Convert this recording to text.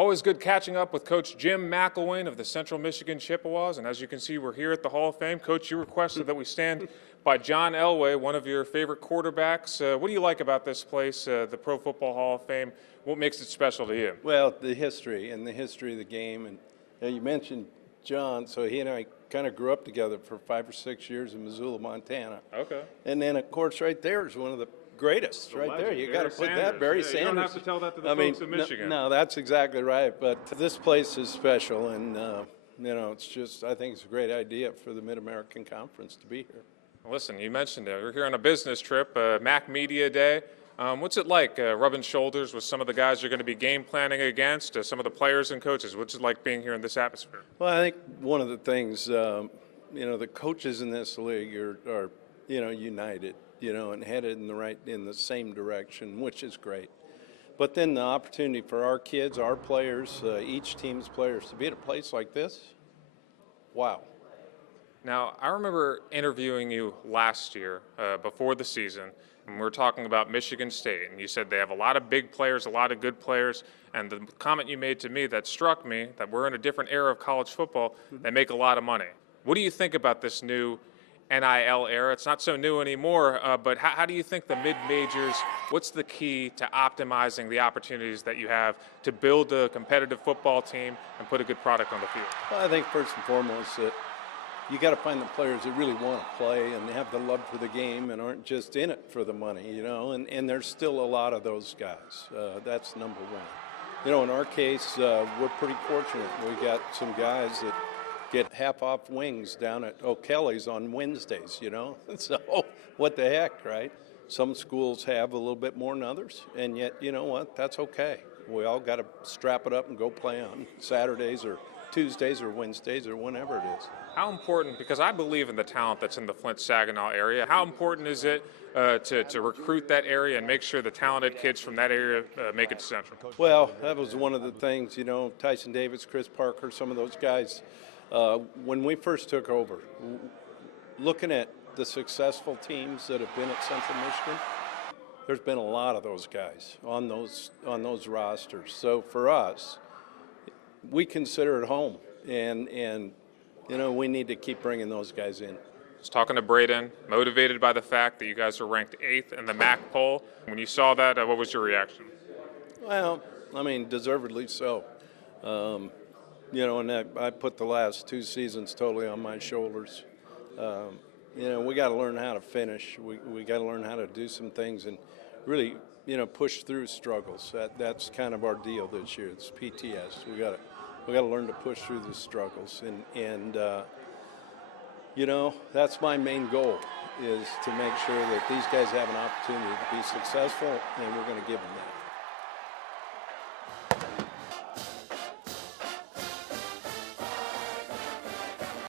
Always good catching up with Coach Jim McElwain of the Central Michigan Chippewas. And as you can see, we're here at the Hall of Fame. Coach, you requested that we stand by John Elway, one of your favorite quarterbacks. What do you like about this place, the Pro Football Hall of Fame? What makes it special to you? Well, the history of the game. And you mentioned John, so he and I kind of grew up together for 5 or 6 years in Missoula, Montana. Okay. And then, of course, right there is one of the greatest, right there. You got to put that, Barry Sanders. You don't have to tell that to the folks in Michigan. No, that's exactly right. But this place is special, and it's just, I think it's a great idea for the Mid-American Conference to be here. Listen, you mentioned it. We're here on a business trip, MAC Media Day. What's it like rubbing shoulders with some of the guys you're going to be game planning against, some of the players and coaches? What's it like being here in this atmosphere? Well, I think one of the things, the coaches in this league are united, and headed in the same direction, which is great. But then the opportunity for our kids, our players, each team's players to be at a place like this, wow. Now, I remember interviewing you last year before the season, and we were talking about Michigan State, and you said they have a lot of big players, a lot of good players, and the comment you made to me that struck me, that we're in a different era of college football, they make a lot of money. What do you think about this new NIL era? It's not so new anymore, but how do you think the mid-majors, what's the key to optimizing the opportunities that you have to build a competitive football team and put a good product on the field? Well, I think first and foremost that you got to find the players that really want to play and have the love for the game and aren't just in it for the money, and there's still a lot of those guys. That's number one. In our case, we're pretty fortunate. We got some guys that get half-off wings down at O'Kelly's on Wednesdays, So what the heck, right? Some schools have a little bit more than others, and yet, you know what? That's okay. We all got to strap it up and go play on Saturdays or Tuesdays or Wednesdays or whenever it is. How important, because I believe in the talent that's in the Flint-Saginaw area, how important is it to recruit that area and make sure the talented kids from that area make it to Central? Well, that was one of the things, Tyson Davis, Chris Parker, some of those guys. When we first took over, looking at the successful teams that have been at Central Michigan, there's been a lot of those guys on those rosters. So for us, we consider it home, and we need to keep bringing those guys in. I was talking to Braden, motivated by the fact that you guys were ranked 8th in the MAC poll. When you saw that, what was your reaction? Well, deservedly so. And I put the last 2 seasons totally on my shoulders. We got to learn how to finish. We got to learn how to do some things and really, push through struggles. That's kind of our deal this year. It's PTS. We got to learn to push through the struggles, and that's my main goal, is to make sure that these guys have an opportunity to be successful, and we're going to give them that.